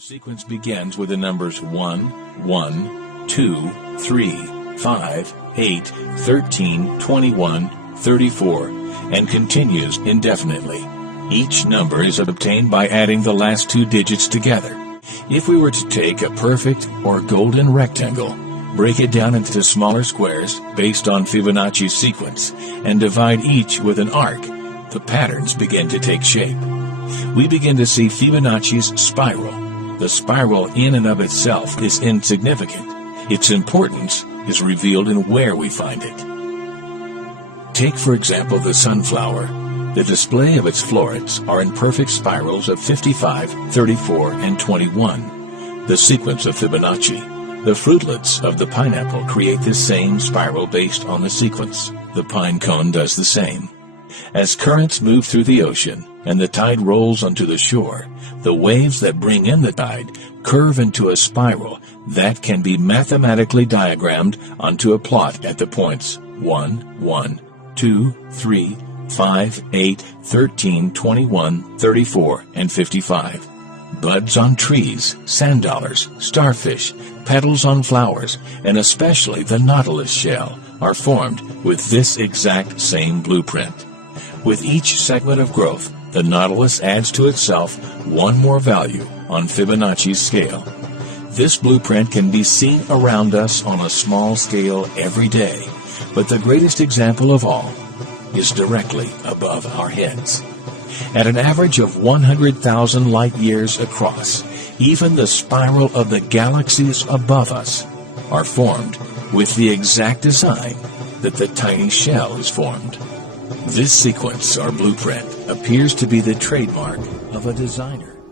sequence begins with the numbers 1, 1, 2, 3, 5, 8, 13, 21, 34, and continues indefinitely. Each number is obtained by adding the last two digits together. If we were to take a perfect or golden rectangle, break it down into smaller squares based on Fibonacci's sequence, and divide each with an arc, the patterns begin to take shape. We begin to see Fibonacci's spiral. The spiral in and of itself is insignificant. Its importance is revealed in where we find it. Take, for example, the sunflower. The display of its florets are in perfect spirals of 55, 34, and 21. The sequence of Fibonacci. The fruitlets of the pineapple create the same spiral based on the sequence. The pine cone does the same. As currents move through the ocean and the tide rolls onto the shore, the waves that bring in the tide curve into a spiral that can be mathematically diagrammed onto a plot at the points 1, 1, 2, 3, 5, 8, 13, 21, 34, and 55. Buds on trees, sand dollars, starfish, petals on flowers, and especially the nautilus shell are formed with this exact same blueprint. With each segment of growth, the nautilus adds to itself one more value on Fibonacci's scale. This blueprint can be seen around us on a small scale every day, but the greatest example of all is directly above our heads. At an average of 100,000 light years across, even the spiral of the galaxies above us are formed with the exact design that the tiny shell is formed. This sequence or blueprint appears to be the trademark of a designer.